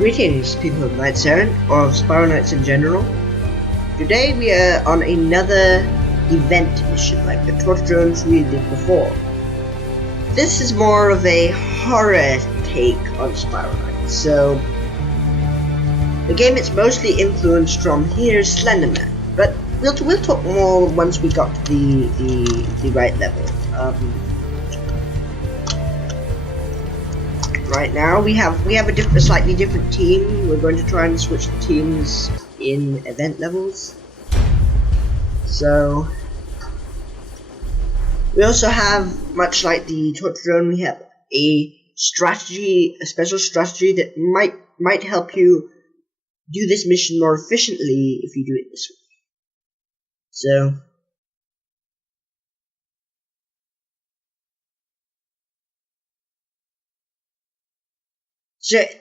Greetings, people of Knights Errant, or of Spiral Knights in general. Today we are on another event mission like the torch drones we did before. This is more of a horror take on Spiral Knights, so the game is mostly influenced from here's Slenderman, but we'll talk more once we got to the right level. Right now we have a slightly different team. We're going to try and switch the teams in event levels. So we also have, much like the torch drone, we have a special strategy that might help you do this mission more efficiently if you do it this way. So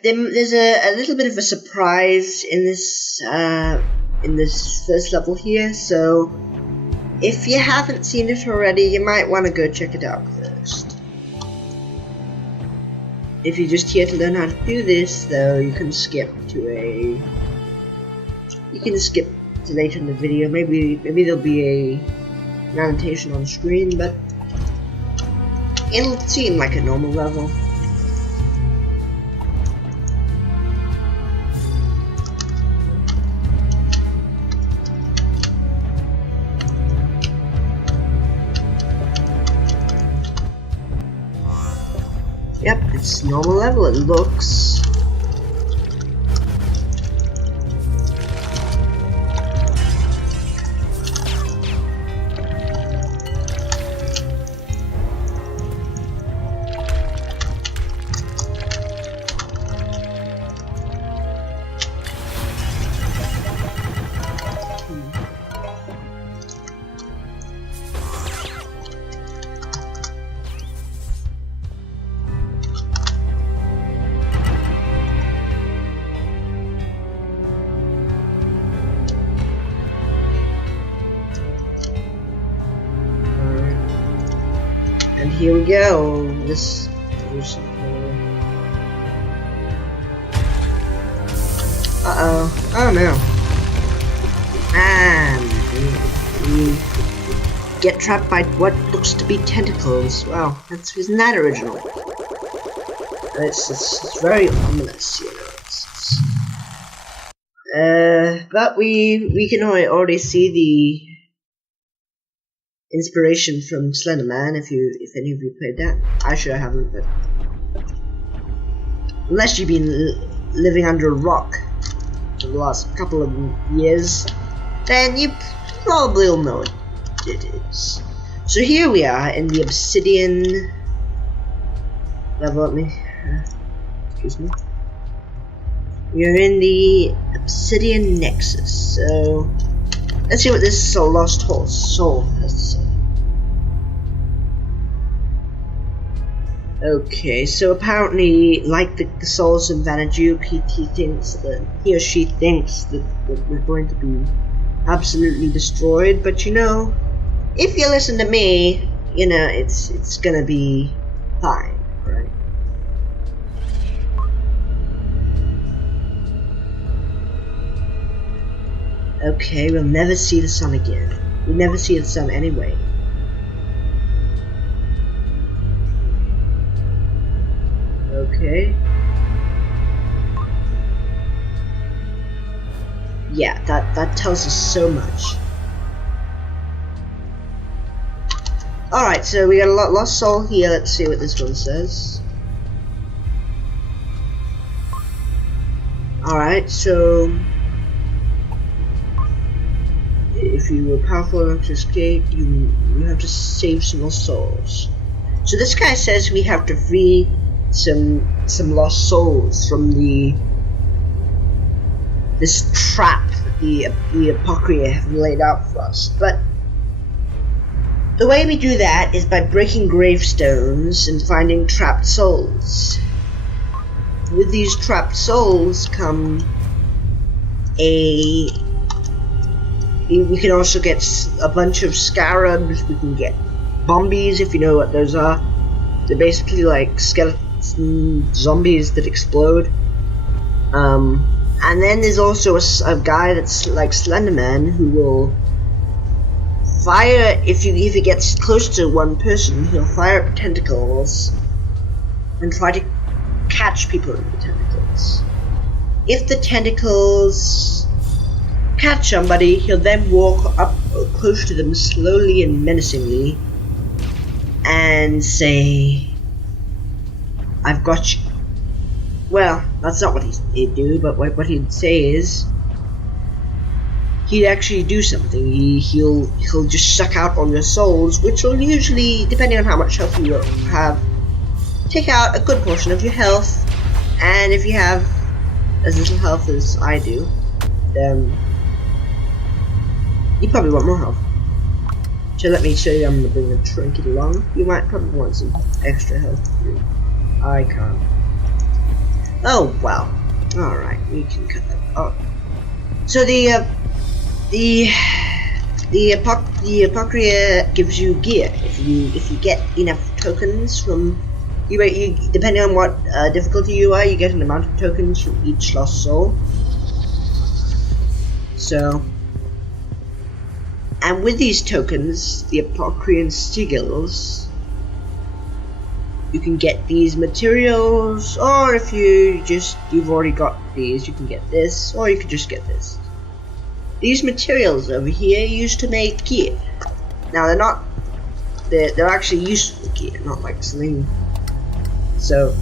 there's a little bit of a surprise in this first level here. So if you haven't seen it already, you might want to go check it out first. If you're just here to learn how to do this, though, you can skip to later in the video. Maybe there'll be an annotation on the screen, but it'll seem like a normal level. Yep, it's normal level, it looks. And here we go. Oh no. And we get trapped by what looks to be tentacles. Wow, isn't that original? It's very ominous, you know. But we can already see the inspiration from Slenderman, if any of you played that. I sure haven't, but unless you've been living under a rock for the last couple of years, then you probably will know what it is. So here we are in the obsidian level. Excuse me. We're in the obsidian nexus, so let's see what this lost soul has to say. Okay, so apparently, like the souls in Vanajuk, he or she thinks that we're going to be absolutely destroyed. But you know, if you listen to me, you know it's gonna be fine, right? Okay, we'll never see the sun again. We'll never see the sun anyway. Okay. Yeah, that tells us so much. Alright, so we got a lost soul here. Let's see what this one says. Alright, so if you were powerful enough to escape, you have to save some lost souls. So this guy says we have to free some lost souls from this trap that the Apocrea have laid out for us. But the way we do that is by breaking gravestones and finding trapped souls. With these trapped souls come we can also get a bunch of scarabs. We can get bombies, if you know what those are. They're basically like skeleton zombies that explode. And then there's also a guy that's like Slenderman who will fire if he gets close to one person. He'll fire up tentacles and try to catch people in the tentacles. If the tentacles catch somebody, he'll then walk up close to them slowly and menacingly and say, "I've got you." Well, that's not what he'd do, but what he'd say is he'd actually do something. He'll just suck out all your souls, which will usually, depending on how much health you have, take out a good portion of your health. And if you have as little health as I do, then you probably want more health. So let me show you. I'm gonna bring a trinket along. You might probably want some extra health too. I can't. Oh wow. All right, we can cut that. Oh, so the Apocrea gives you gear if you get enough tokens from you. Depending on what difficulty you are, you get an amount of tokens from each lost soul. So, and with these tokens, the Apocrean sigils, you can get these materials, or if you've already got these, you can get this, or you can just get this. These materials over here used to make gear. Now they're actually useful gear, not like sling. So,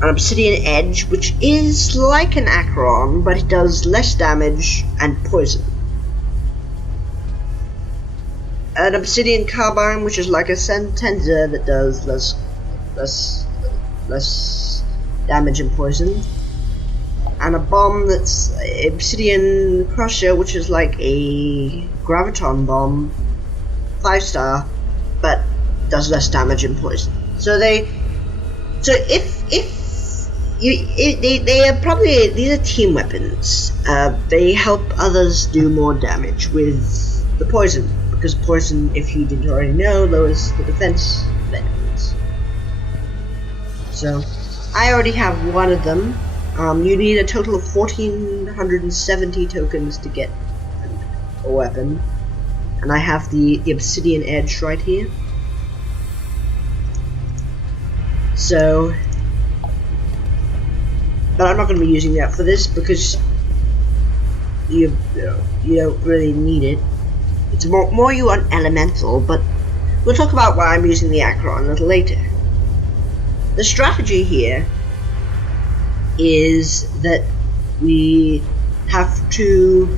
an obsidian edge, which is like an Acheron, but it does less damage and poison. An obsidian carbine, which is like a sentenza that does less damage and poison. And a bomb that's obsidian crusher, which is like a graviton bomb, 5-star, but does less damage and poison. So they are probably, these are team weapons. They help others do more damage with the poison, because poison, if you didn't already know, lowers the defense of enemies. So I already have one of them. You need a total of 1,470 tokens to get a weapon, and I have the obsidian edge right here. So, but I'm not going to be using that for this because you don't really need it. It's more you want elemental, but we'll talk about why I'm using the Acheron a little later. The strategy here is that we have to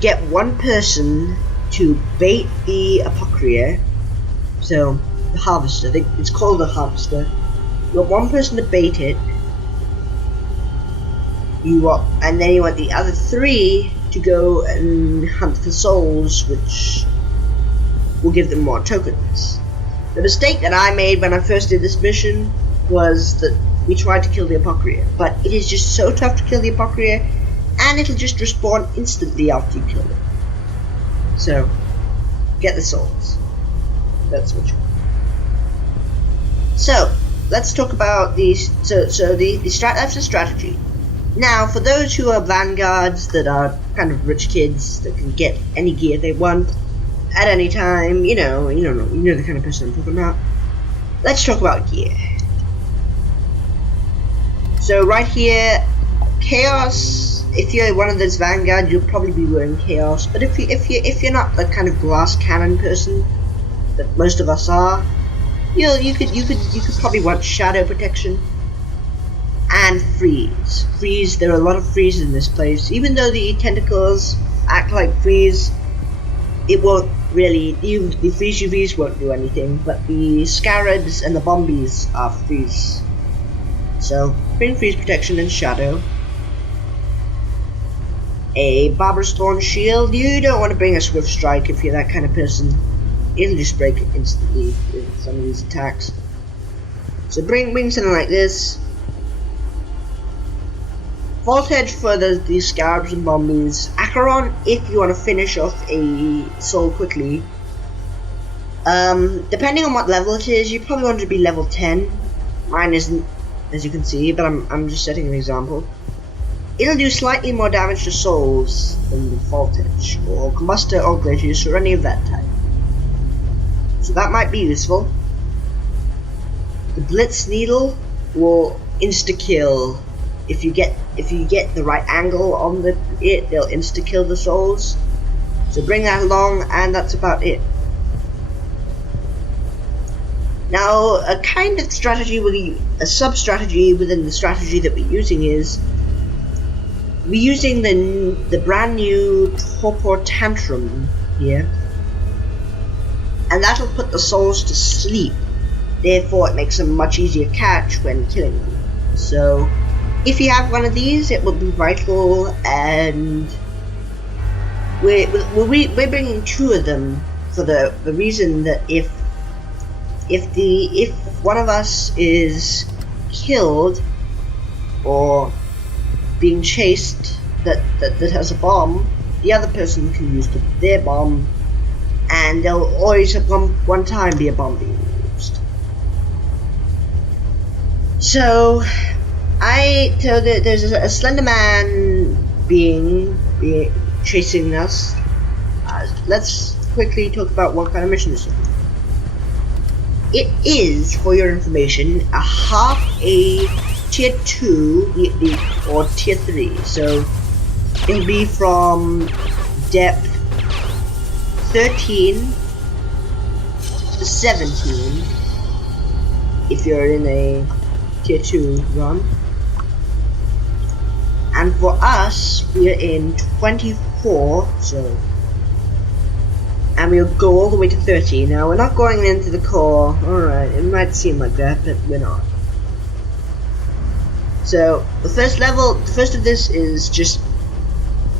get one person to bait the Apocrea, so the Harvester. It's called the Harvester. You want one person to bait it. And then you want the other 3 to go and hunt for souls, which will give them more tokens. The mistake that I made when I first did this mission was that we tried to kill the Apocrea, but it is just so tough to kill the Apocrea, and it'll just respawn instantly after you kill it. So, get the souls. That's what you want. So, let's talk about these. That's the strategy. Now, for those who are vanguards that are kind of rich kids that can get any gear they want at any time, you know the kind of person I'm talking about. Let's talk about gear. So right here, Chaos. If you're one of those vanguard, you'll probably be wearing Chaos. But if you're not the kind of glass cannon person that most of us are, you could probably want shadow protection and freeze. Freeze. There are a lot of freezes in this place. Even though the tentacles act like freeze, it won't really. The freeze UVs won't do anything, but the scarabs and the bombies are freeze. So bring freeze protection and shadow. A Barbarous Thorn shield. You don't want to bring a Swift Strike if you're that kind of person. It'll just break it instantly with some of these attacks. So bring something like this. Vault Edge for the scarabs and bombies. Acheron if you want to finish off a soul quickly. Depending on what level it is, you probably want it to be level 10. Mine isn't, as you can see, but I'm just setting an example. It'll do slightly more damage to souls than the voltage, or combustor, or gladius, or any of that type. So that might be useful. The blitz needle will insta kill if you get the right angle on they'll insta kill the souls. So bring that along, and that's about it. Now, a kind of strategy, a sub-strategy within the strategy that we're using is we're using the brand new Torpor Tantrum here, and that'll put the souls to sleep. Therefore, it makes them much easier catch when killing them. So, if you have one of these, it will be vital, and we're bringing 2 of them for the reason that if one of us is killed or being chased that has a bomb, the other person can use their bomb, and there'll always at one time be a bomb being used. So there's a Slender Man being chasing us. Let's quickly talk about what kind of mission this is. It is, for your information, a half a tier 2 or tier 3. So it'll be from depth 13 to 17 if you're in a tier 2 run. And for us, we're in 24, so, and we'll go all the way to 30. Now, we're not going into the core. Alright, it might seem like that, but we're not. So, the first of this is just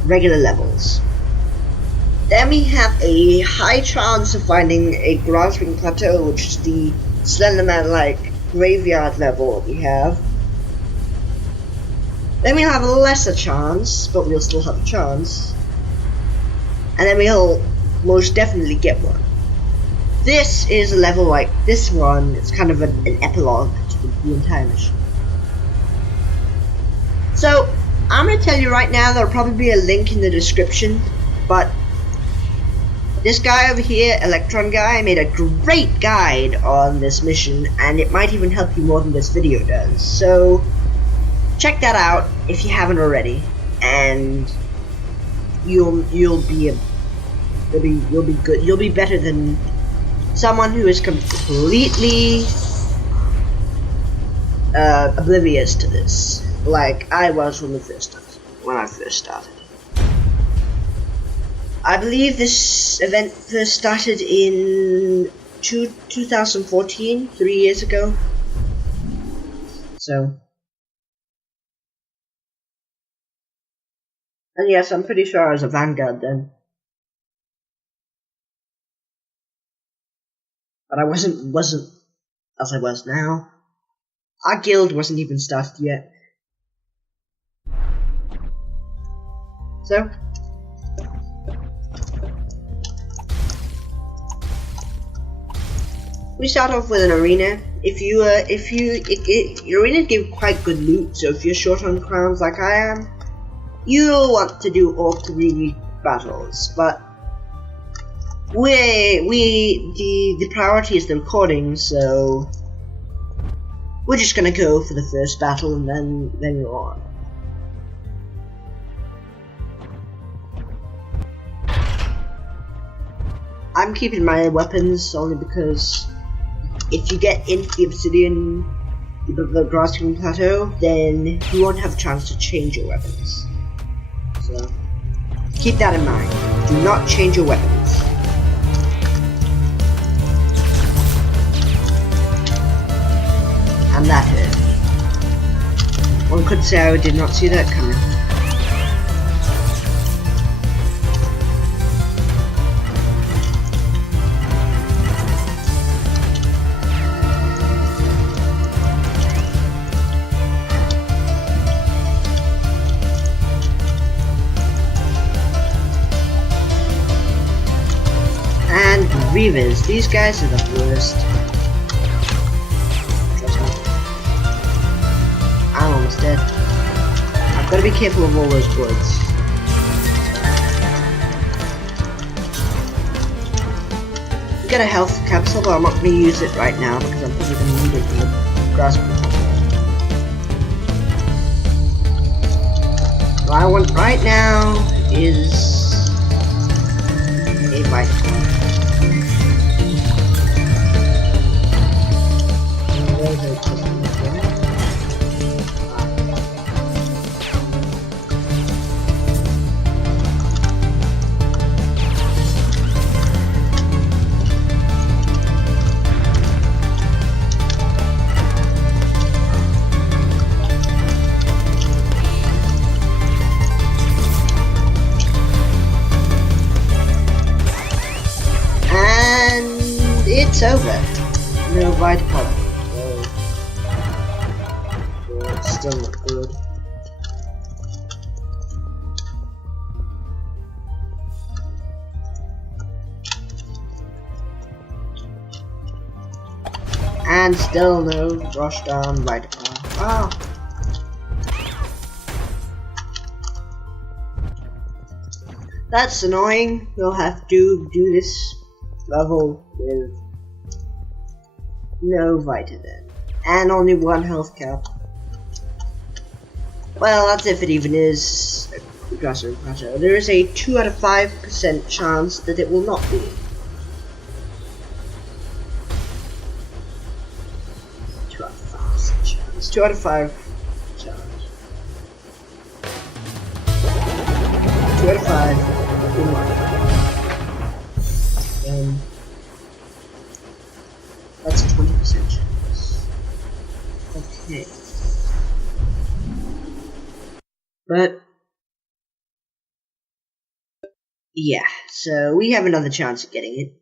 regular levels. Then we have a high chance of finding a grasping plateau, which is the Slenderman-like graveyard level we have. Then we'll have a lesser chance, but we'll still have a chance. And then we'll most definitely get one. This is a level like this one. It's kind of an epilogue to the entire mission. So, I'm going to tell you right now, there'll probably be a link in the description, but this guy over here, Electron Guy, made a great guide on this mission, and it might even help you more than this video does. So, check that out if you haven't already, and you'll be good. You'll be better than someone who is completely oblivious to this, like I was when I first started. I believe this event first started in 2014, 3 years ago. So, and yes, I'm pretty sure I was a Vanguard then. But I wasn't as I was now. Our guild wasn't even started yet. So, we start off with an arena. Arenas give quite good loot, so if you're short on crowns like I am, you'll want to do all 3 battles. But the priority is the recording, so we're just gonna go for the first battle and then you're on. I'm keeping my weapons only because if you get into the obsidian, the grasping plateau, then you won't have a chance to change your weapons. So keep that in mind. Do not change your weapons. And that hurt. One could say I did not see that coming. And Reavers, these guys are the worst. Gotta be careful of all those woods. We got a health capsule, but I'm not gonna use it right now because I'm probably gonna need it for the grass protector. What I want right now is a vitamin. It's over. No vitamin. It's still not good. And still no rush down vitamin. Ah. That's annoying. We'll have to do this level with no vitamin and only one health cap. Well, that's if it even is a grassroot plateau. There is a 2 out of 5% chance that it will not be. 2 out of 5% chance. 2 out of 5 chance. 2 out of 5 will not. That's a 20% chance. Okay. But yeah, so we have another chance of getting it,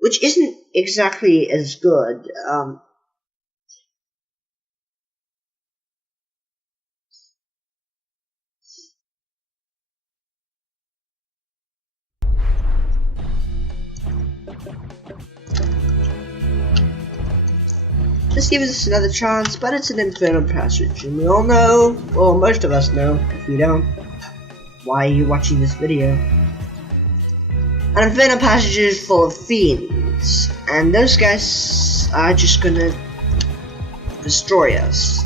which isn't exactly as good. This gives us another chance, but it's an infernal passage, and we all know, well, most of us know, if you don't, why are you watching this video? An infernal passage is full of fiends, and those guys are just gonna destroy us.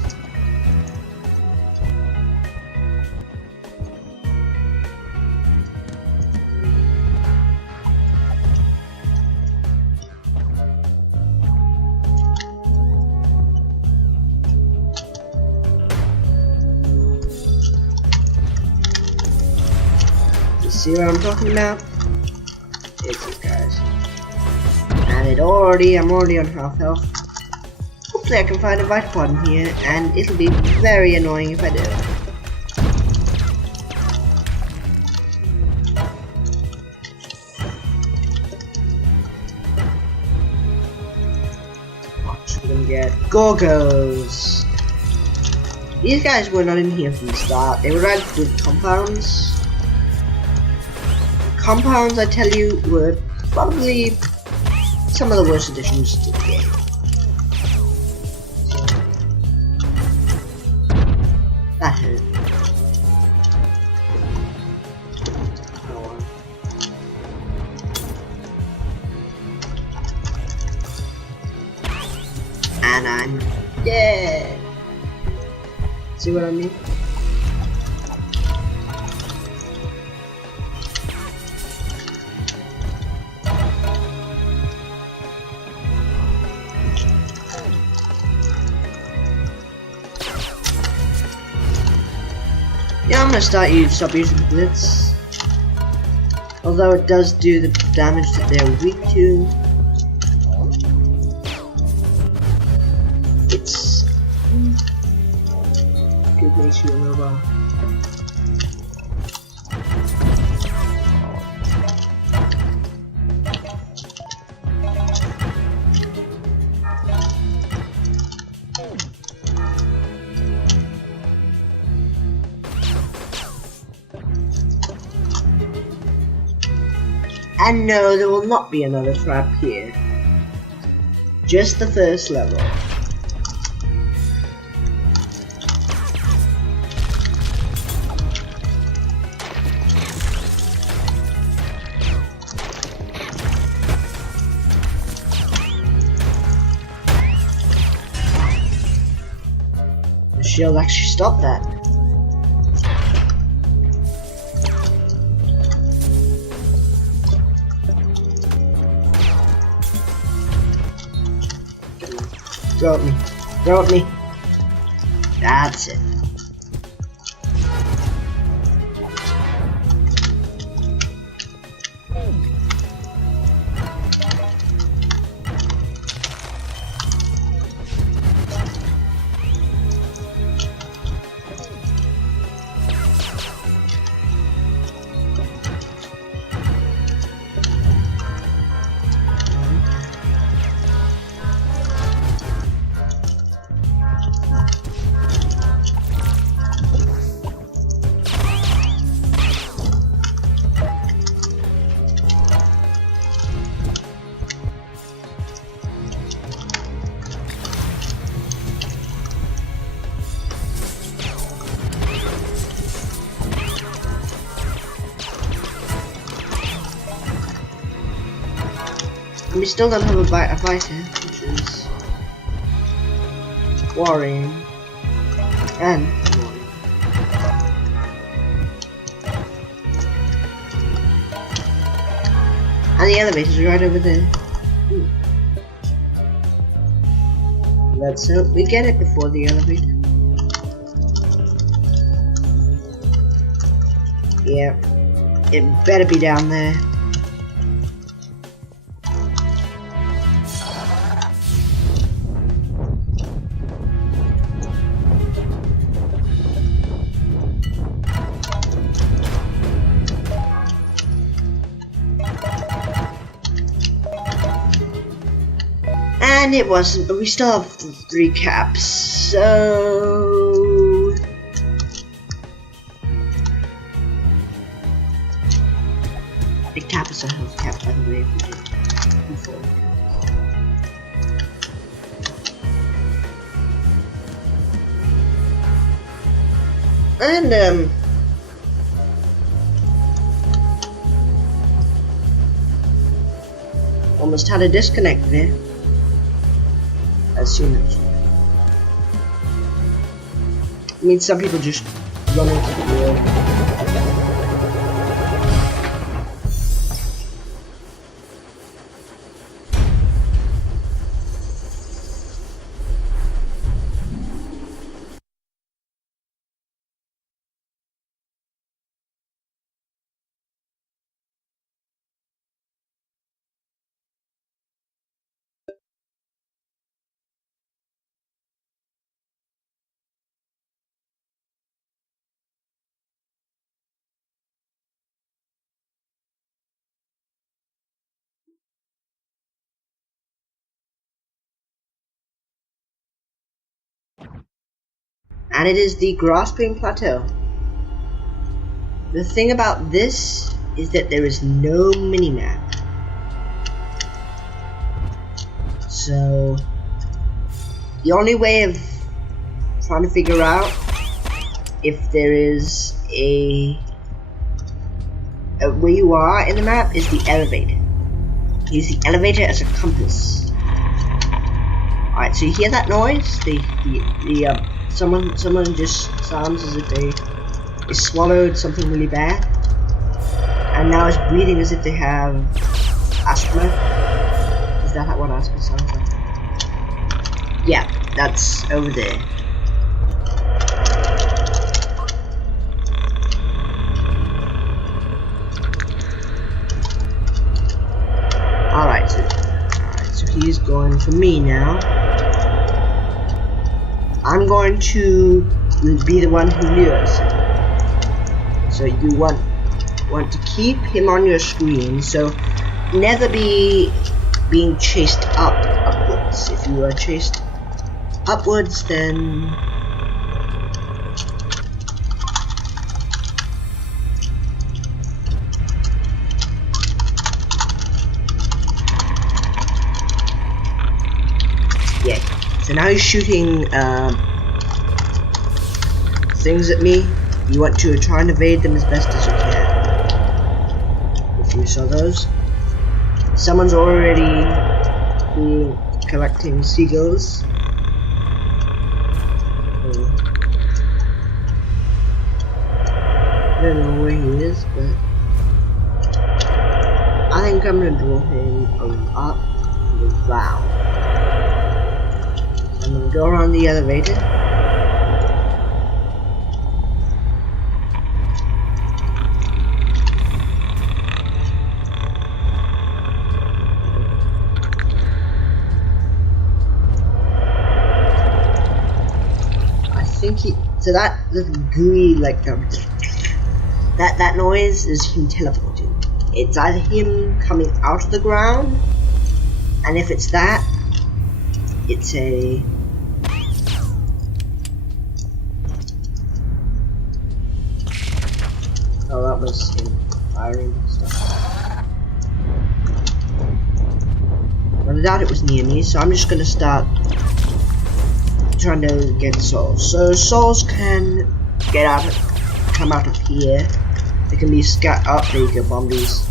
See what I'm talking about? It's these guys. And I'm already on half health. Hopefully I can find a vitamin here, and it'll be very annoying if I do. Watch, we're gonna get Gorgos. These guys were not in here from the start. They were added with compounds. Compounds, I tell you, were probably some of the worst additions to the game. That hurt. Go on. And I'm dead. See what I mean? Yeah, I'm gonna stop using Blitz. Although it does do the damage that they're weak to. It's good makes you a mobile. And no, there will not be another trap here. Just the first level. shield actually stop that. Throw at me. Throw at me. That's it. We still don't have a fighter, which is worrying. And worrying. And the elevators are right over there. Ooh. Let's hope we get it before the elevator. Yeah, it better be down there. And it wasn't, but we still have 3 caps, so... The cap is a health cap, by the way, if we did before. And, almost had a disconnect there. As soon as I mean, some people just run into the wall. And it is the grasping plateau. The thing about this is that there is no minimap. So the only way of trying to figure out if there is where you are in the map is the elevator. Use the elevator as a compass. Alright, so you hear that noise? Someone just sounds as if they swallowed something really bad, and now is breathing as if they have asthma. Is that what asthma sounds like? Yeah, that's over there. Alright, so he's going for me now. I'm going to be the one who lures him. So you want to keep him on your screen, so never be being chased upwards. If you are chased upwards, then yeah. So now he's shooting things at me. You want to try and evade them as best as you can. If you saw those. Someone's already collecting seagulls. don't know where he is, but I think I'm gonna draw him up the ground. So I'm gonna go around the elevator. I think so that little gooey like that noise is him teleporting. It's either him coming out of the ground, and if it's that, it's a oh, that was him firing stuff. But I doubt it was near me, so I'm just gonna start trying to get souls. So souls can come out of here. They can be scat up. There you go, bombies.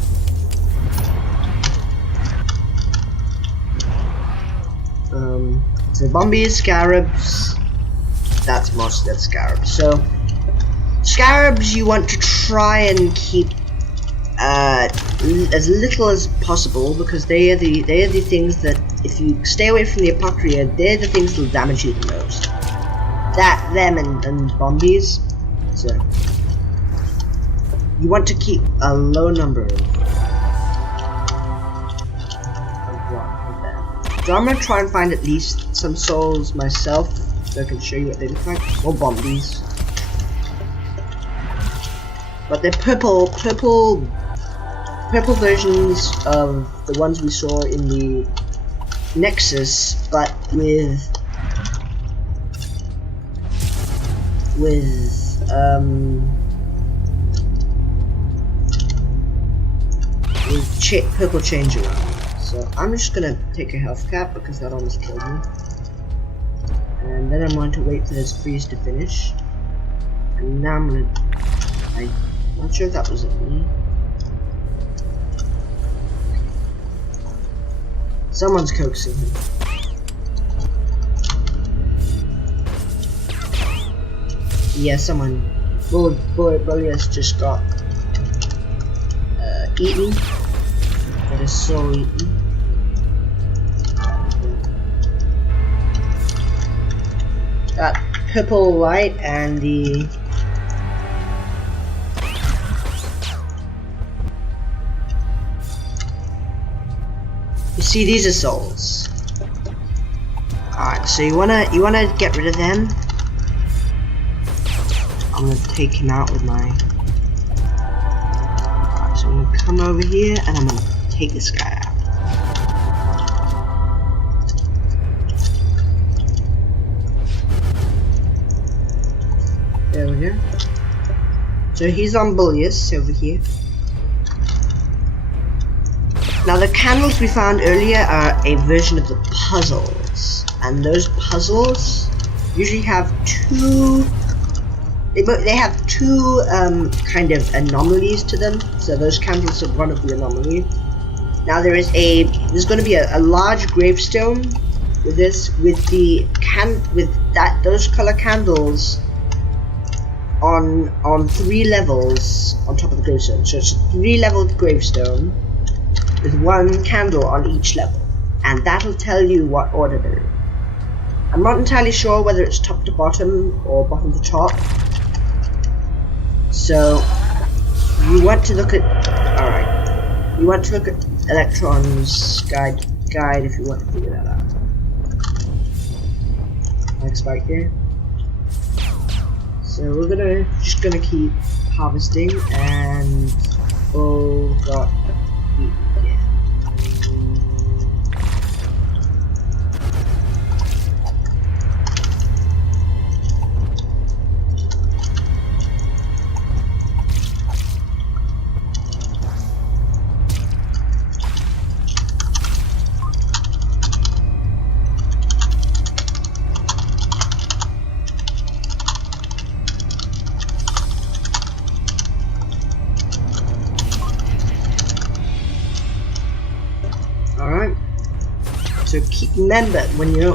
So bombies, scarabs. That's scarabs. So scarabs, you want to try and keep as little as possible, because they are the things that, if you stay away from the Apocrea, they're the things that will damage you the most. Them and bombies. So you want to keep a low number of them. So I'm gonna try and find at least some souls myself, so I can show you what they look like. More bombies. But they're purple versions of the ones we saw in the Nexus, but with purple change around. So I'm just gonna take a health cap because that almost killed me, and then I'm going to wait for this freeze to finish. And now I'm not sure if that was me. Someone's coaxing him. Yeah, someone. Firemelius just got eaten. Got his soul eaten. That purple light and the you see, these are souls. Alright, so you wanna get rid of them. I'm gonna take him out with my. Alright, so I'm gonna come over here and I'm gonna take this guy out. There we go. So he's on Firemelius over here. Now the candles we found earlier are a version of the puzzles, and those puzzles usually have two. They have two kind of anomalies to them. So those candles are one of the anomalies. Now there's going to be a large gravestone with those color candles on 3 levels on top of the gravestone. So it's a 3-leveled gravestone with 1 candle on each level, and that'll tell you what order they're in. I'm not entirely sure whether it's top to bottom or bottom to top. So you want to look at you want to look at Electron's guide if you want to figure that out. Like spike here. So we're just gonna keep harvesting, and got eaten again. So remember, when you're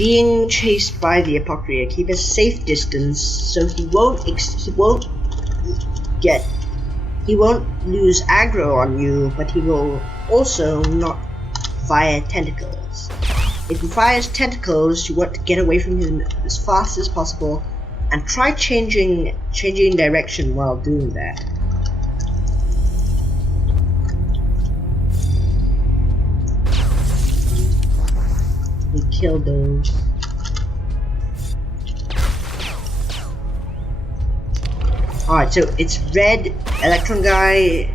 being chased by the Apocrea. Keep a safe distance so he won't lose aggro on you, but he will also not fire tentacles. If he fires tentacles, you want to get away from him as fast as possible and try changing direction while doing that. We killed those. Alright, so it's red. Electron guy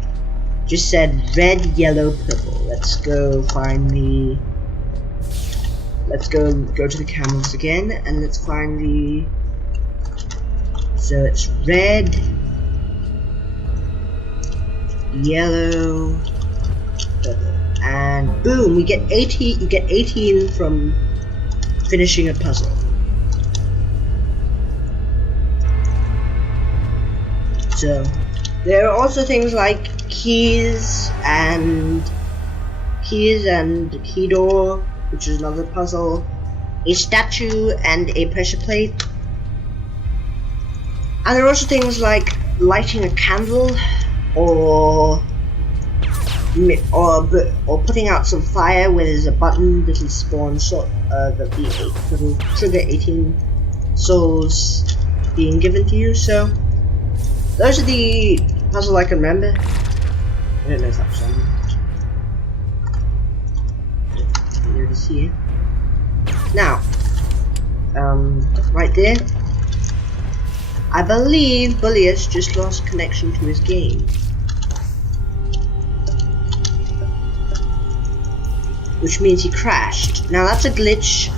just said red, yellow, purple. Let's go find the... Let's go to the camels again, and let's find the... So it's red, yellow, purple. And boom, we get 18. You get 18 from finishing a puzzle. So there are also things like keys and key door, which is another puzzle, a statue and a pressure plate. And there are also things like lighting a candle or putting out some fire where there's a button that'll spawn that'll trigger 18 souls being given to you. So those are the puzzles I can remember. I don't know if that's on. Here to see it. Now, right there, I believe Bullius just lost connection to his game. Which means he crashed. Now that's a glitch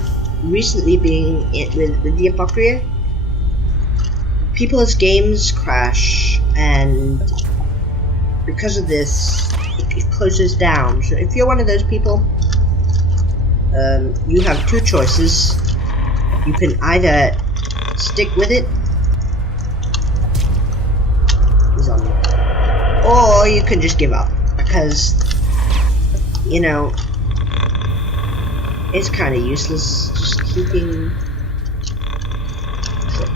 recently being with the Apocrea. People's games crash, and because of this, it closes down. So if you're one of those people, you have two choices. You can either stick with it, or you can just give up, because you know it's kind of useless just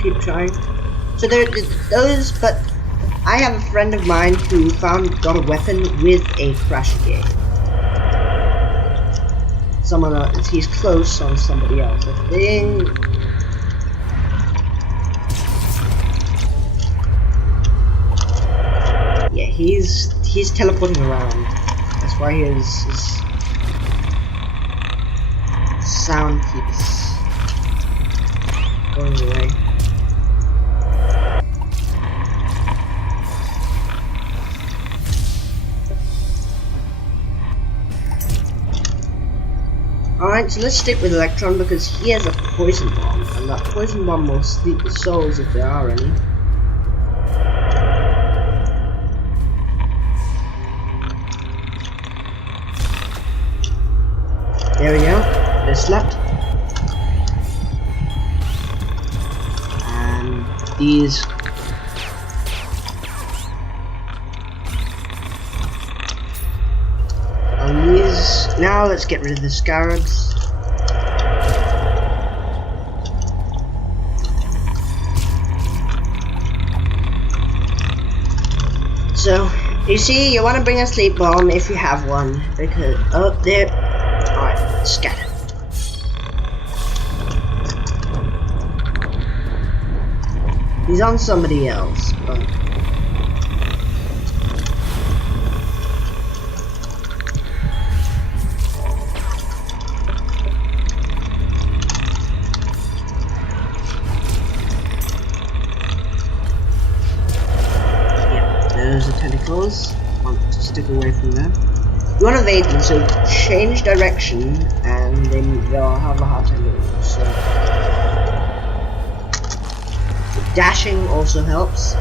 keep trying. So there those, but I have a friend of mine who got a weapon with a crash game. Someone else, he's close on somebody else, I think. Yeah, he's teleporting around. That's why his sound keeps going away. Alright, so let's stick with Electron because he has a poison bomb, and that poison bomb will sleep the souls if there are any. There we go, they're slept. And these... Now let's get rid of the scarabs. So, you see, you want to bring a sleep bomb if you have one, because up there. Alright, scatter. He's on somebody else, but. Those are tentacles. Want to stick away from them. You want to evade them, so change direction, and then they'll have a hard time doing it. So dashing also helps.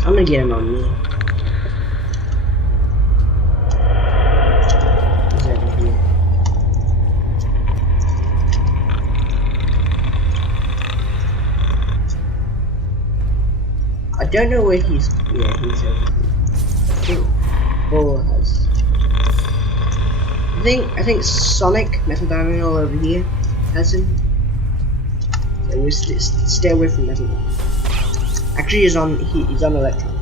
I'm gonna get him on me. He's over here. don't know where he's. Yeah, he's over here. Bull has. I think Sonic Metal Daniel over here has him. So we stay away from Metal Daniel. Actually, he's on Electron.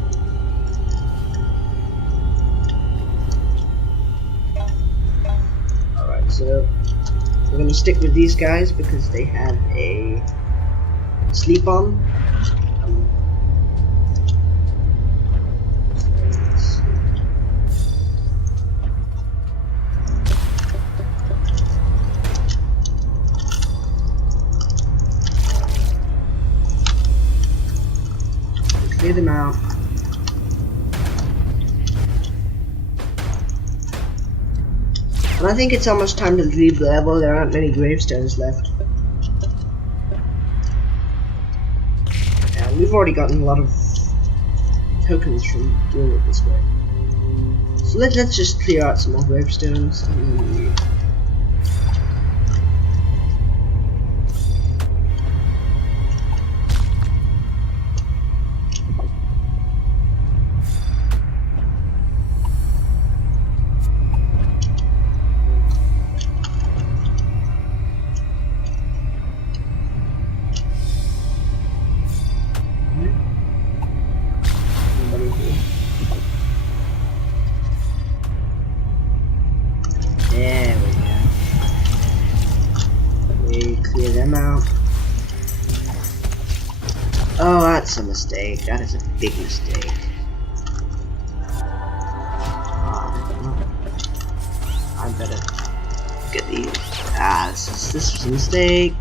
Alright, so we're gonna stick with these guys because they have a sleep bomb. Clear them out. And I think it's almost time to leave the level. There aren't many gravestones left. And we've already gotten a lot of tokens from doing it this way. So let's just clear out some more gravestones and then leave. There we go. We clear them out. Oh, that's a mistake. That is a big mistake. I better get these. This was a mistake.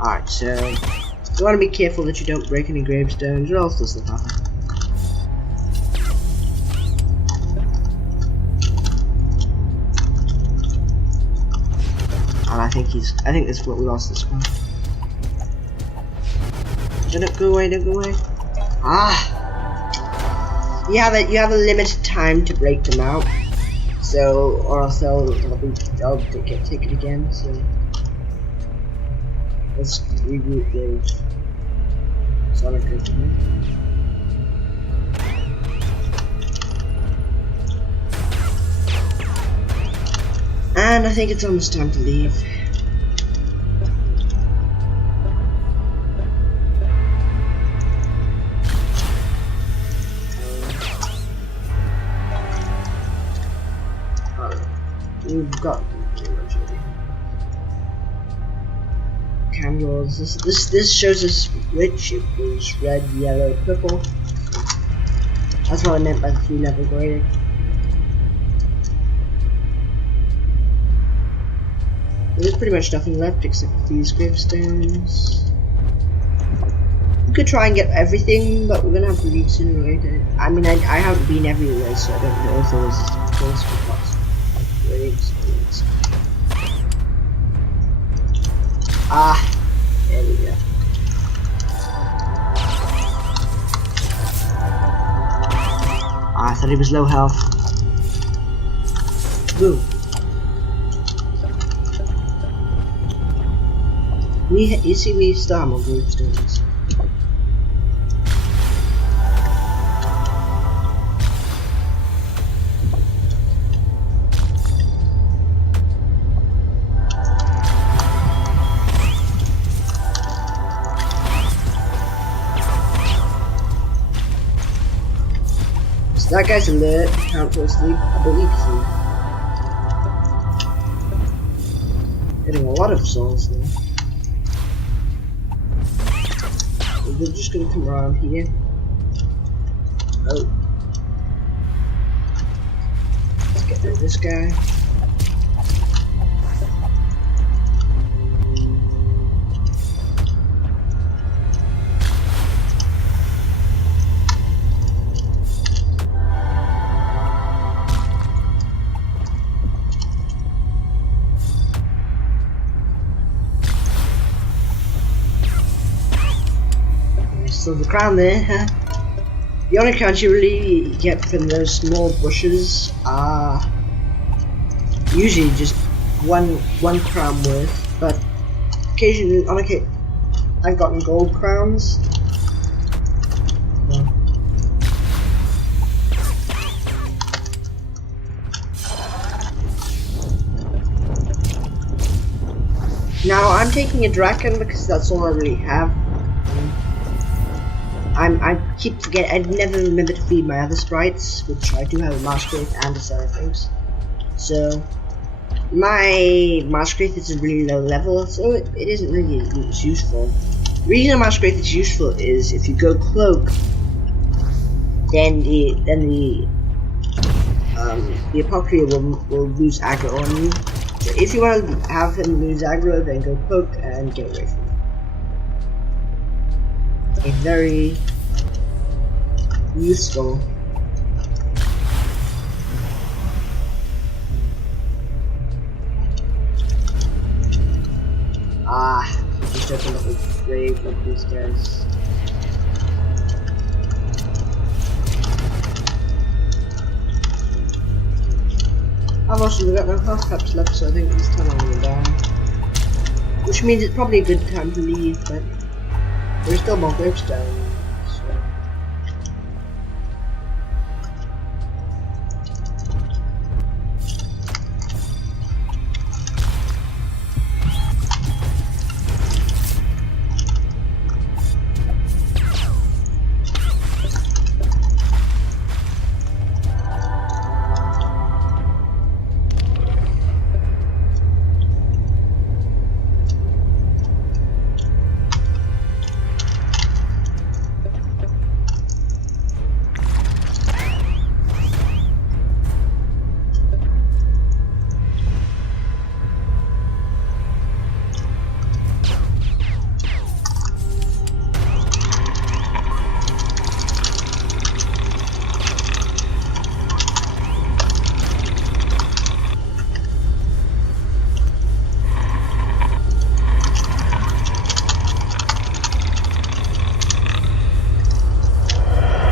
Alright, so you want to be careful that you don't break any gravestones, or else this will happen. And I think that's what we lost this one. Don't go away, don't go away. You have a limited time to break them out. So, or else they'll take it again. So let's reboot the Sonic over here. And I think it's almost time to leave. We've got pretty much ready. Candles. This shows us which. It was red, yellow, purple. That's what I meant by the 3-level grading. There's pretty much nothing left except these gravestones. We could try and get everything, but we're gonna have to leave sooner or later. I mean, I haven't been everywhere, so I don't know if there was close for lots of gravestones. There we go. I thought he was low health. Boom. You see, we still have more gravestones. So that guy's alert. Can't fall asleep. I believe so. Getting a lot of souls now. We're just gonna come around here. Oh. Let's get rid of this guy. So the crown there, the only crowns you really get from those small bushes are usually just one crown worth, but occasionally, I've gotten gold crowns. Yeah. Now I'm taking a dragon because that's all I really have. I keep forgetting. I never remember to feed my other sprites, which I do have a Marsgrave and a Seraphim. So my Marsgrave is a really low level, so it isn't really useful. The reason a Marsgrave is useful is if you go cloak, then the Apocrea will lose aggro on you. So if you want to have him lose aggro, then go cloak and get away from him. It's very useful. I just opened up a grave of these guys. I've also got no health caps left, so I think this time I'm gonna die. Which means it's probably a good time to leave, but there's still more gravestones.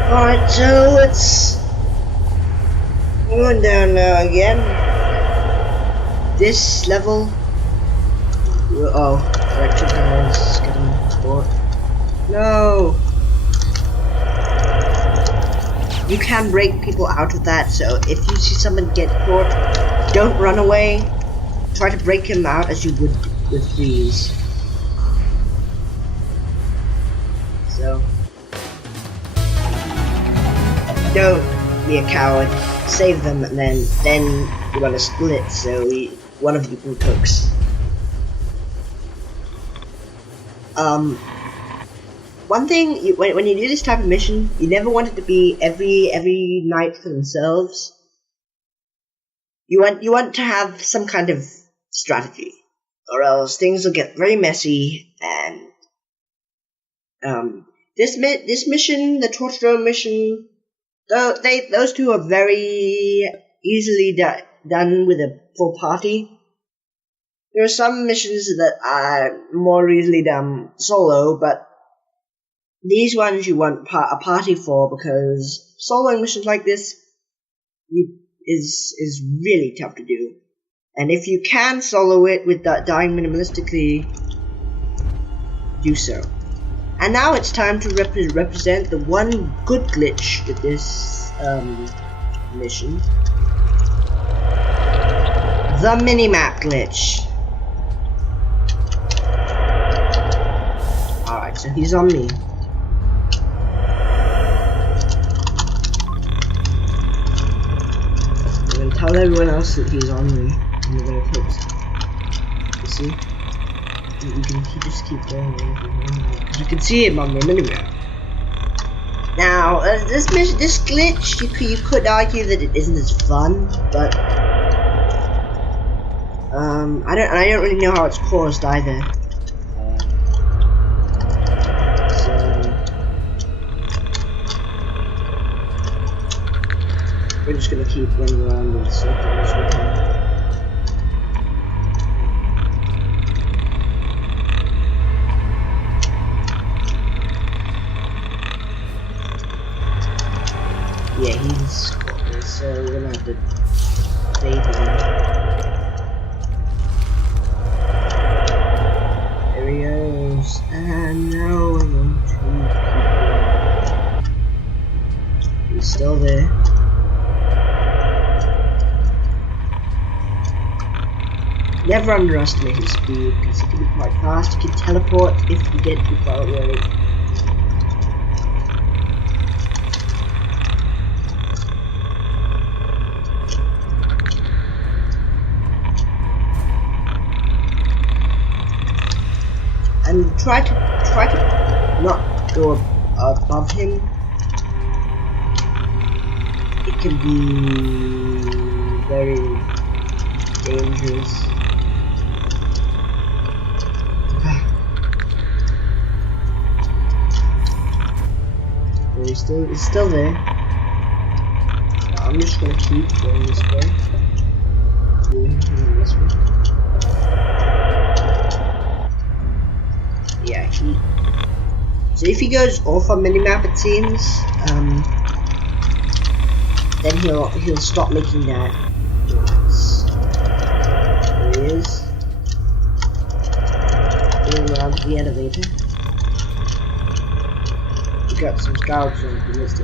Alright, so it's going down now again. This level. Oh, direction is getting sport. No! You can break people out of that, so if you see someone get caught, don't run away. Try to break him out as you would with freeze. So. Don't be a coward. Save them, and then you want to split. So one of you cooks. One thing when you do this type of mission, you never want it to be every night for themselves. You want to have some kind of strategy, or else things will get very messy. And this mission, the Torch Drone mission. Those two are very easily done with a full party. There are some missions that are more easily done solo, but these ones you want a party for, because solo missions like this is really tough to do. And if you can solo it with dying minimalistically, do so. And now it's time to represent the one good glitch with this mission. The minimap glitch. Alright, so he's on me. I'm gonna tell everyone else that he's on me. And we're gonna post. You see? You can just keep going. You can see him on the minimap. Now, this glitch, you could argue that it isn't as fun, but I don't really know how it's caused either. So we're just gonna keep running around in circles with him. Yeah, he's got this, so we're gonna have to bait him. There he goes. house, and now we're going to keep going. He's still there. Never underestimate his speed, because he can be quite fast. He can teleport if you get too far away. And try to not go above him. It can be very dangerous. He's still there. So I'm just gonna keep going this way. This way. Yeah, so if he goes off a minimap, it seems, then he'll stop making that noise. There he is. Going around to the elevator. We got some scouts on the list.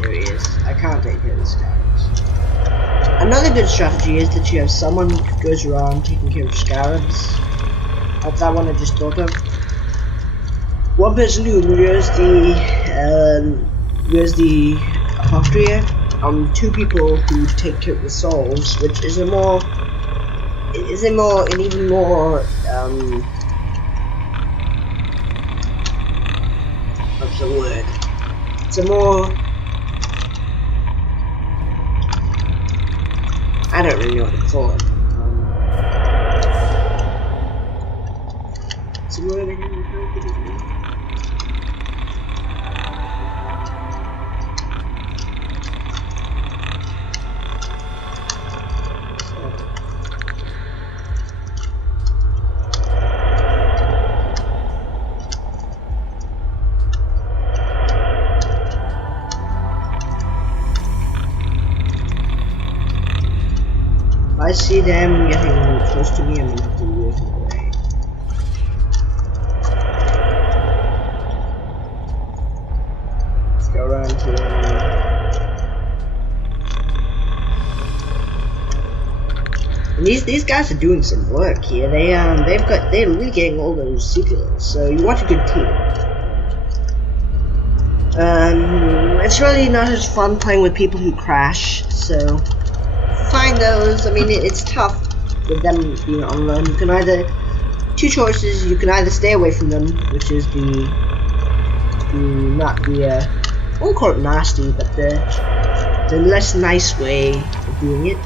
There he is. I can't take care of the scouts. Another good strategy is that you have someone who goes around taking care of scarabs. That's that one I just thought of. One person who wears the Apocrea, two people who take care of the souls, which is an even more what's the word? It's a more, I don't really know what to call it. It's a word I don't know. I see them getting close to me, I'm gonna have to move them away. Let's go around here. And these guys are doing some work here. They're really getting all those secrets. So you want a good team. It's really not as fun playing with people who crash. So find those. I mean, it's tough with them being online. You can either, two choices, you can either stay away from them, which is I won't call it nasty, but the less nice way of doing it.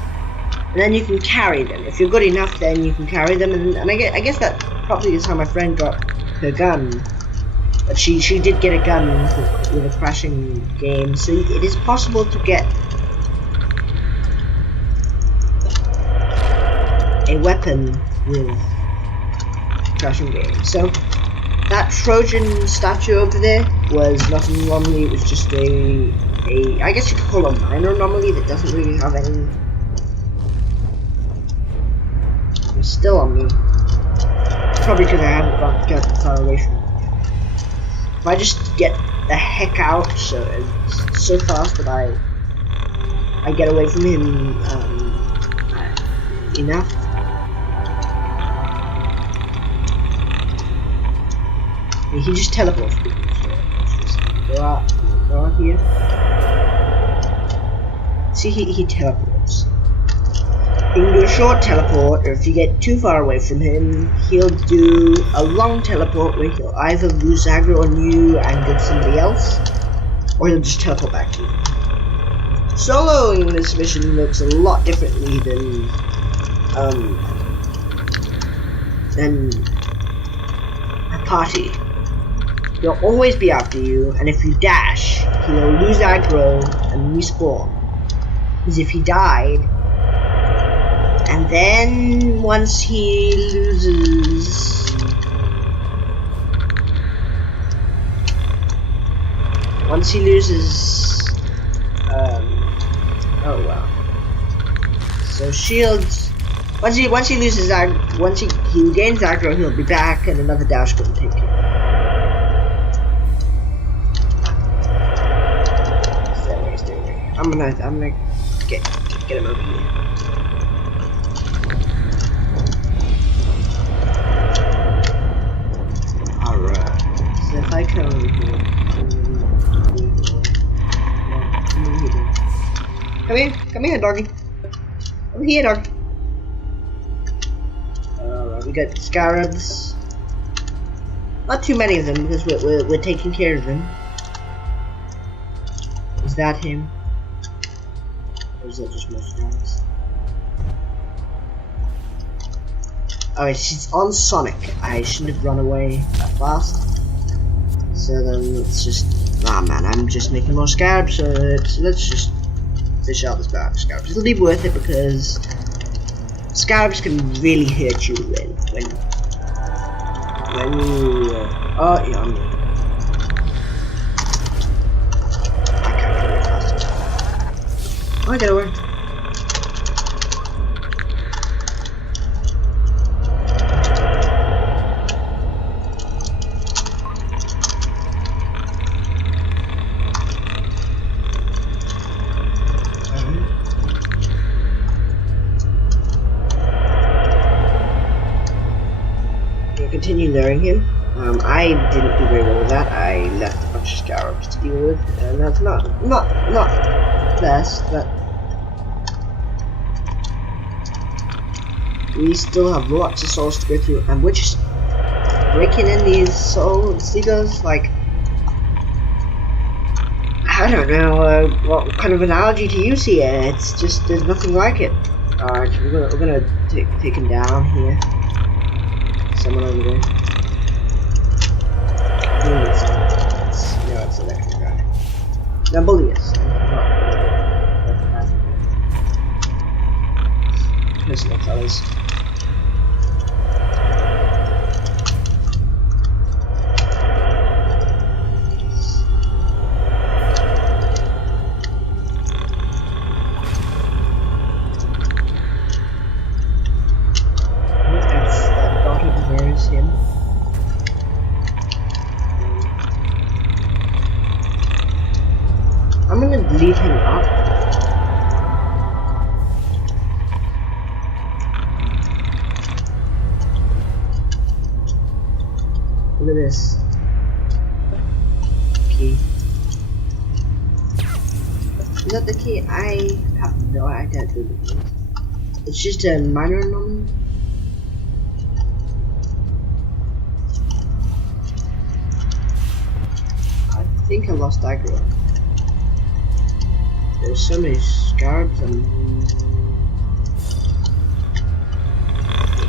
And then you can carry them. If you're good enough, then you can carry them, and I guess that probably is how my friend got her gun. But she did get a gun with a crashing game, so it is possible to get a weapon with crashing games. So that Trojan statue over there was not an anomaly, it was just a I guess you could call it a minor anomaly that doesn't really have any. It's still on me. Probably because I haven't gotten far away from it. If I just get the heck out so fast that I get away from him enough. He just teleports people, so let's just go out here. See, he teleports. He can do a short teleport, or if you get too far away from him, he'll do a long teleport where he'll either lose aggro on you and get somebody else, or he'll just teleport back to you. Soloing this mission looks a lot differently than a party. He'll always be after you, and if you dash, he'll lose aggro and respawn. Because if he died, and then once he loses, oh wow. So shields. Once he loses once he gains aggro, he'll be back, and another dash couldn't take it. Stay away. I'm gonna get him over here. Alright. So if I come over here, come here, doggy. Over here, dog. Alright, we got scarabs. Not too many of them because we're taking care of them. Is that him? Or is that just more scarabs? Alright, she's on Sonic. I shouldn't have run away that fast. So then let's just. Ah man, I'm just making more scarabs, so let's just fish out the scarabs. It'll be worth it because scarabs can really hurt you when you oh yeah, I'm dead. I can't get away fast. Oh, I get away. Continue luring him. I didn't do very well with that. I left a bunch of scarabs to deal with, and that's not best, but we still have lots of souls to go through, and we're just breaking in these soul seagulls. Like, I don't know what kind of analogy to use here. It's just there's nothing like it. Alright, we're gonna take him down here. Someone over there. It's electric guy. Now bully us. Listen up, fellas. Him. I'm gonna lead him up. Look at this key. Is that the key? I have no idea. It's just a minor anomaly. I think I lost aggro. There's so many scarabs and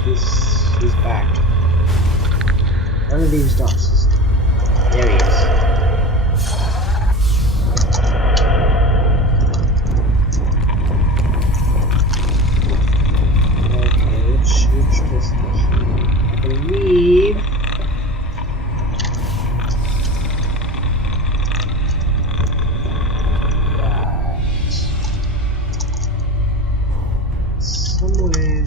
he's back. One of these dots is there. He is. Okay, which is the key? I believe. Somewhere there.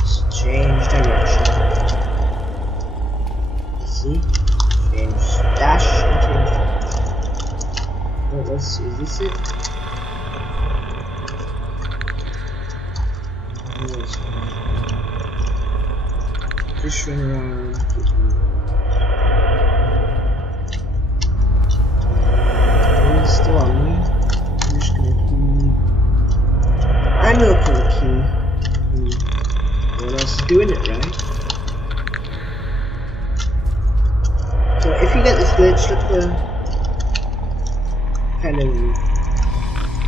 Let's change direction. Let's see. Change dash and change direction. Oh, let's see. Is this it? Just run around. Still on me. I'm just gonna keep. I know for the key. No one else is doing it, right? So if you get this glitch, look for kind of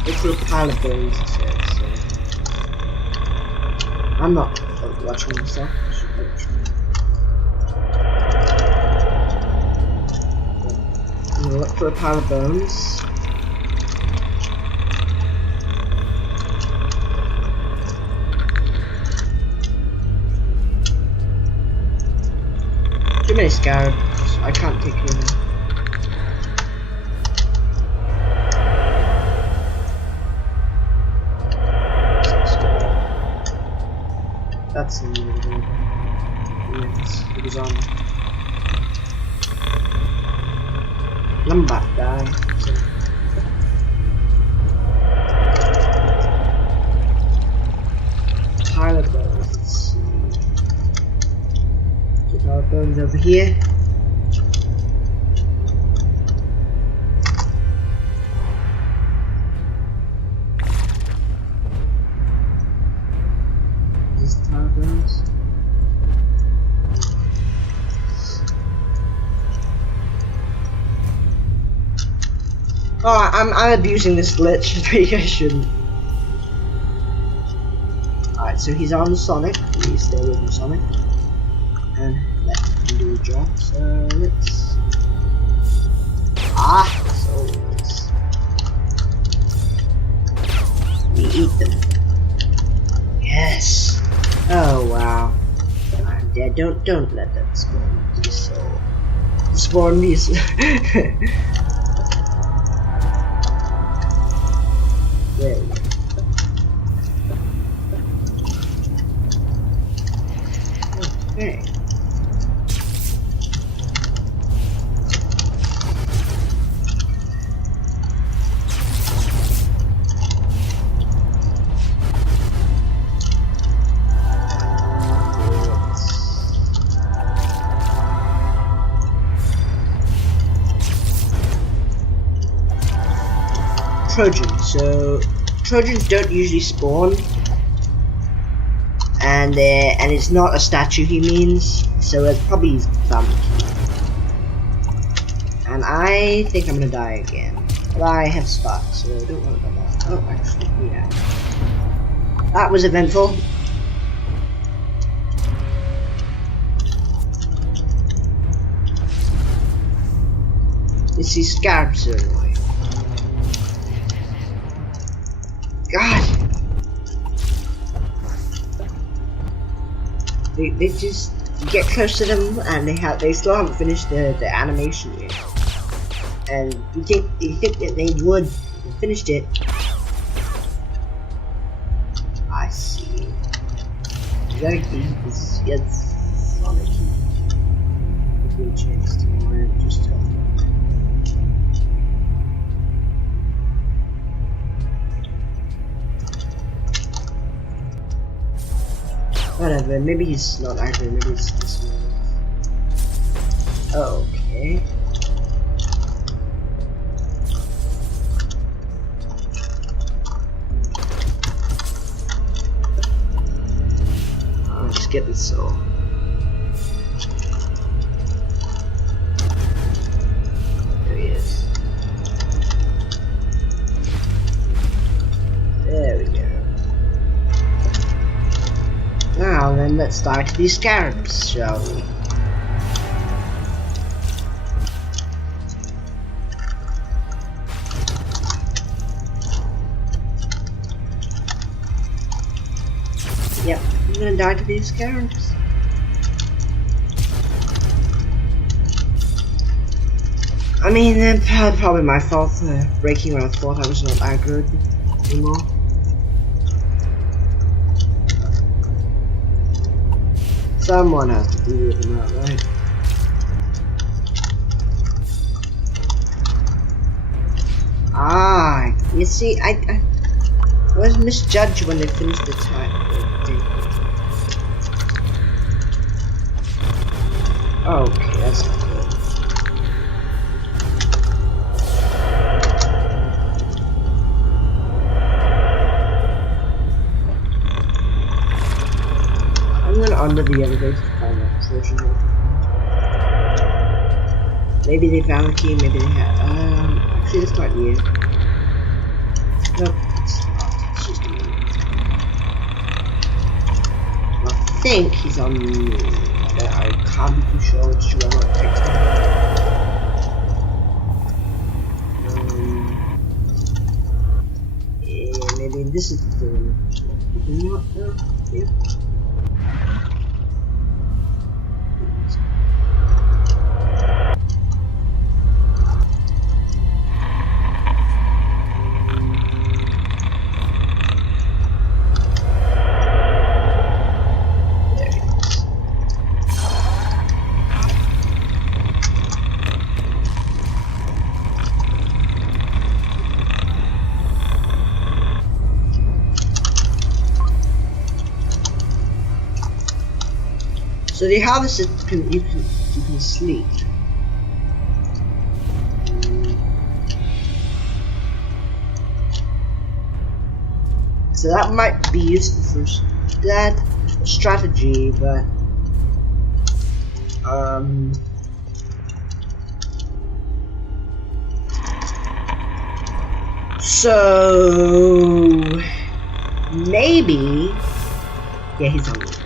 look for a pile of bones instead. So I'm not watching myself. I should watch me. I'm gonna look for a pile of bones. Too many scarabs. I can't take care of them. that's in the middle. Yes, it was on. Lambat guy. Pilot bones, let's see. The pilot bones over here. These pilot bones. Oh, I'm abusing this glitch. Maybe I shouldn't. Alright, so he's on Sonic. Please stay with him, Sonic. And let him do a job. So let's. Souls. We eat them. Yes. Oh wow. I'm dead. Don't let that spawn be soul. Spawn be soul. There we go. Okay. Trojans. So Trojans don't usually spawn, and it's not a statue he means, so it's probably his family. And I think I'm gonna die again, but I have sparks, so I don't worry about that. Oh, actually, yeah, that was eventful. It's these scarabs are annoying. God, they just get close to them, and they still haven't finished the animation yet. And you think that they would have finished it. I see. You gotta keep this. Yes, Sonic. Give me a chance to just tell them. Whatever, maybe he's not angry, maybe it's this one. Oh, okay. Let's get this soul. There he is. There we go. Now then, let's start these scarabs, shall we? Yep, I'm gonna die to these scarabs. I mean, that's probably my fault for breaking when I thought I was not aggroed anymore. Someone has to deal with him out, right? Ah, you see, I was misjudged when they finished the time. Okay, that's not good. I'm gonna under the elevator to find that treasure. Maybe they found a key, maybe they had. Actually, it's not here. Nope, it's not. It's just a minute. I think he's on the moon. I can't be too sure which one it takes me. Yeah, maybe this is the one. Not, yeah. So the harvester you can sleep. So that might be useful for that strategy, but so maybe he's hungry.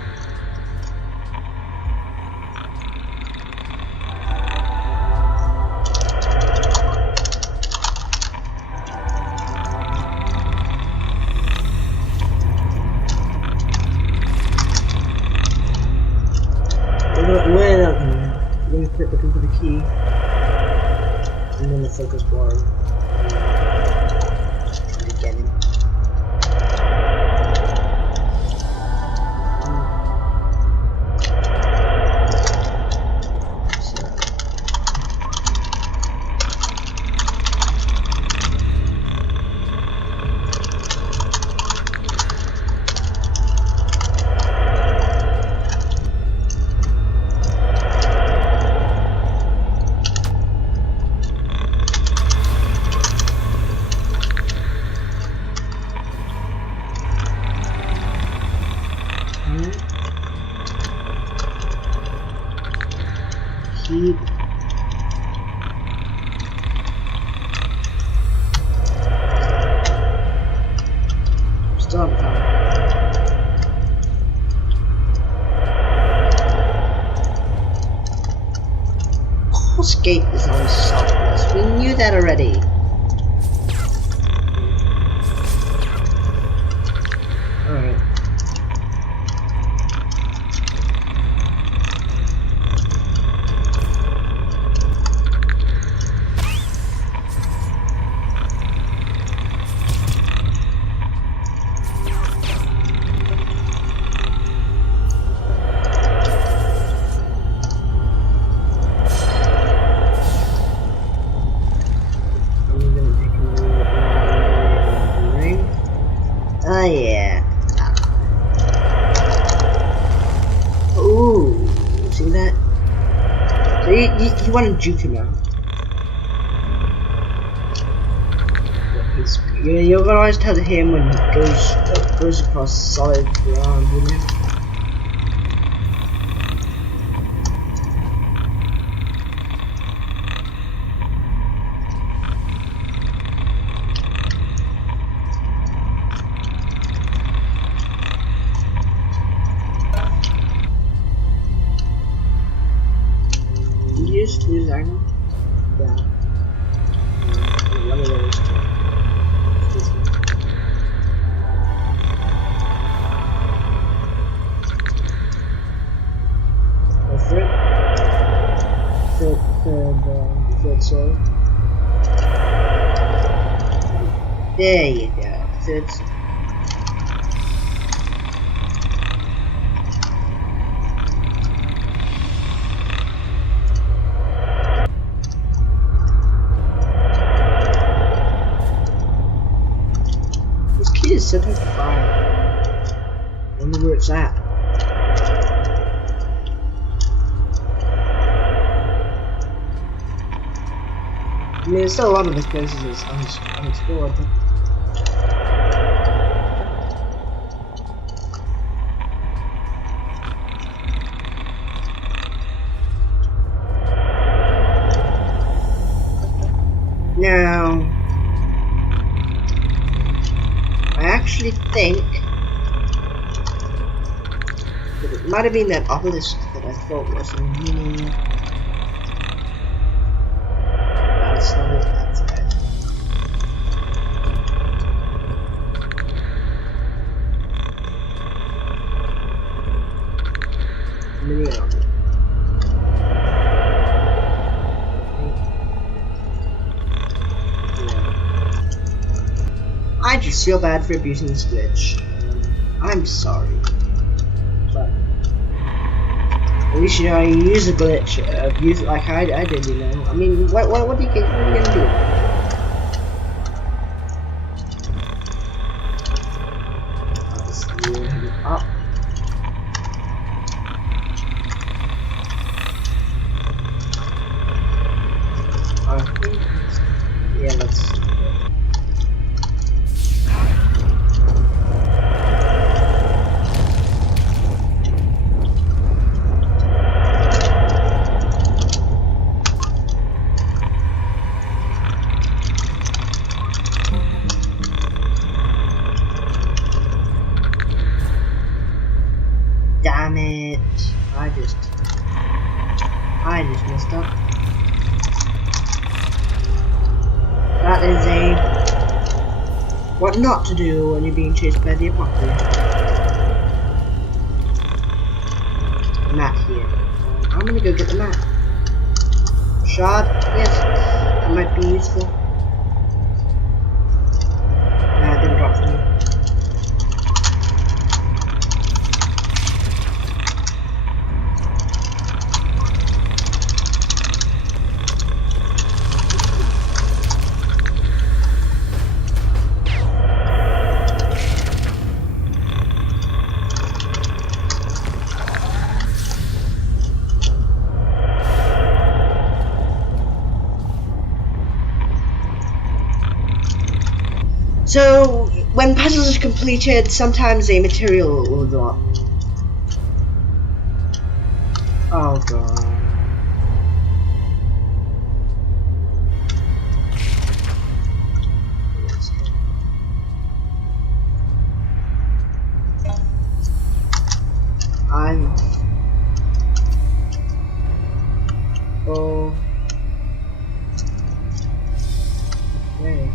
We're gonna click looking for the key, and then the focus bar. Try to get him. Keep stop time. Course gate is on southwest. We knew that already. Alright. Oh yeah. Ooh, see that? So you want to juke him out. You're gonna always tell him when he goes across solid ground, you know? Use iron? Yeah. One of those two. This one. Go for it. Third sword. There you go. Third sword. Is set up fire. I wonder where it's at. I mean, there's still a lot of this place is unexplored. But now, I actually think that it might have been that obelisk that I thought was a mini. That's not it, that's it. Mini obelisk. I just feel bad for abusing this glitch. I'm sorry. But at least you know you use a glitch, abuse it like I did, you know. I mean, what do you think? What are you gonna do? Up. Damn it. I just messed up. That is a what not to do when you're being chased by the Apocrea. Mat here. I'm gonna go get the mat. Shroud, yes, that might be useful. Nah, it didn't drop for me. So, when puzzles are completed, sometimes a material will drop. Oh god. Oh. Okay.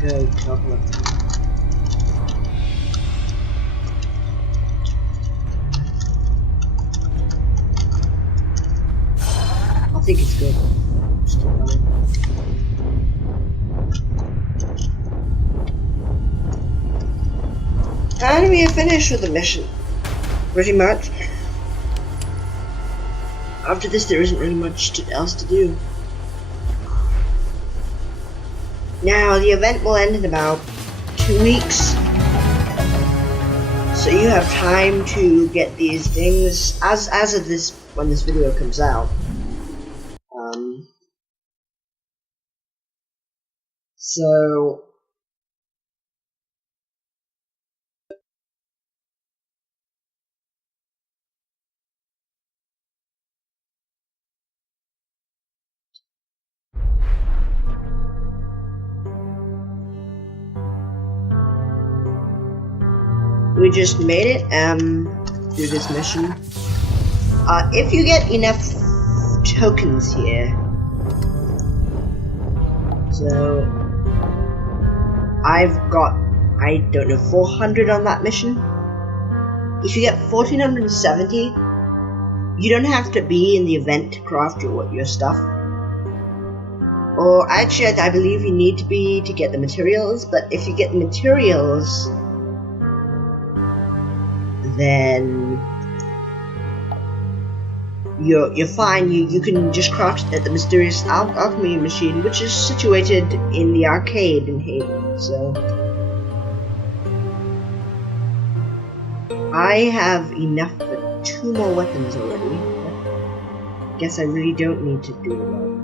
Good chocolate. I think it's good. And we are finished with the mission. Pretty much. After this, there isn't really much else to do. Now, the event will end in about 2 weeks. So you have time to get these things as of this when this video comes out. So we just made it through this mission. If you get enough tokens here, so I've got, I don't know, 400 on that mission. If you get 1470, you don't have to be in the event to craft your stuff. Or actually, I believe you need to be to get the materials, but if you get the materials, then you're fine. You can just craft at the mysterious alchemy machine, which is situated in the arcade in Haven. So I have enough for 2 more weapons already. Guess I really don't need to do that.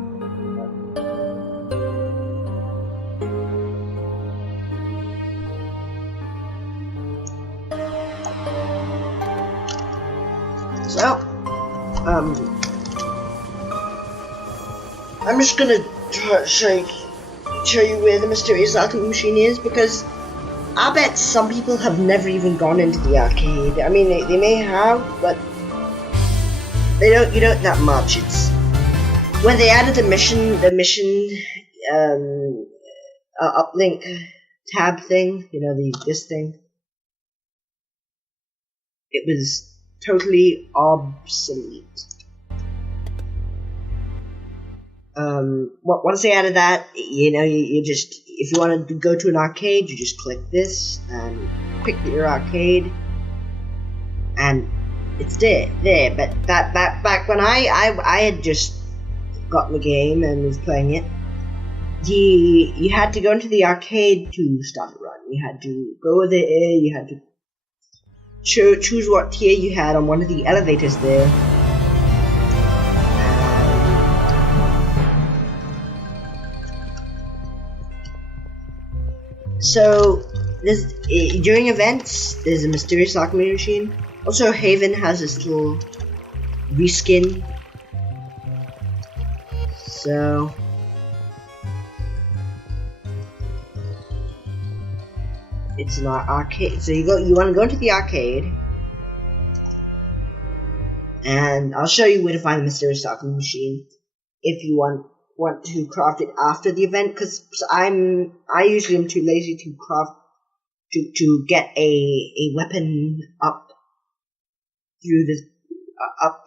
So, I'm just gonna show you where the mysterious alchemy machine is, because I bet some people have never even gone into the arcade. I mean, they may have, but you don't that much. It's when they added the mission uplink tab thing, you know, this thing. It was totally obsolete. Once they added that, you know, you just, if you wanted to go to an arcade, you just click this and pick your arcade, and it's there. But that back when I had just gotten the game and was playing it, you had to go into the arcade to start a run. You had to go there. You had to choose what tier you had on one of the elevators there. So, during events, there's a mysterious alchemy machine. Also, Haven has this little reskin. So, it's an arcade. So you want to go into the arcade, and I'll show you where to find the mysterious alchemy machine if you want to craft it after the event, because I usually am too lazy to craft to get a weapon up through the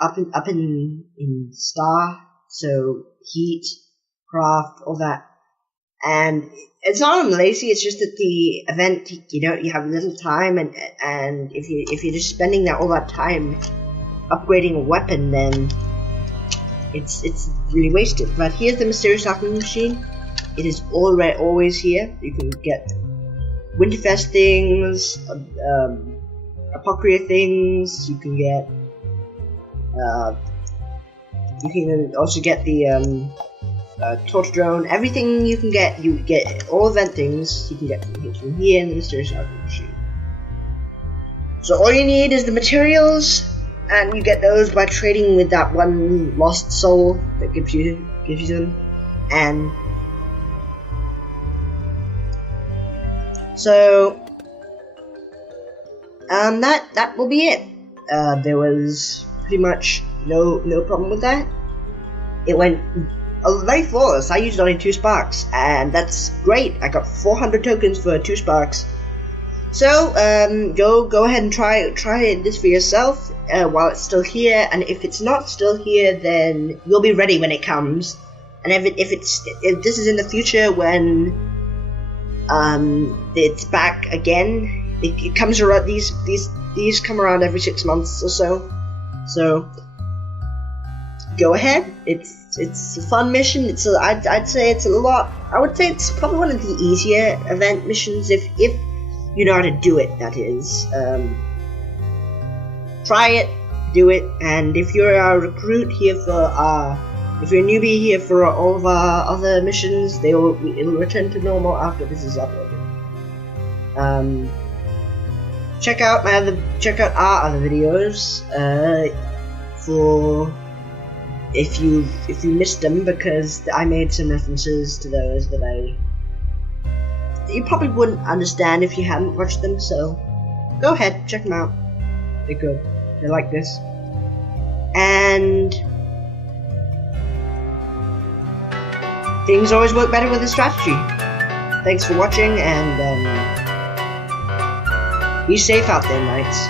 up in star, so heat, craft, all that. And it's not I'm lazy, it's just that the event, you have little time, and if you're just spending all that time upgrading a weapon, then it's really wasted. But here's the mysterious alchemy machine. It is always here. You can get Winterfest things, Apocrea things. You can get you can also get the torch drone. Everything you get all event things you can get from here in the mysterious alchemy machine. So all you need is the materials, and you get those by trading with that one lost soul that gives you them. And so that will be it. There was pretty much no problem with that. It went very flawless. I used only 2 sparks, and that's great. I got 400 tokens for 2 sparks. So go ahead and try this for yourself while it's still here. And if it's not still here, then you'll be ready when it comes. And if this is in the future when it's back again, it comes around. These come around every 6 months or so. So go ahead. It's a fun mission. I'd say it's a lot. I would say it's probably one of the easier event missions if you know how to do it. That is, try it, do it, and if you're a recruit here if you're a newbie here for all of our other missions, it'll return to normal after this is uploaded. Check out our other videos for if you missed them, because I made some references to those that you probably wouldn't understand if you hadn't watched them. So go ahead, check them out. They're good. They're like this. And things always work better with a strategy. Thanks for watching, and be safe out there, knights.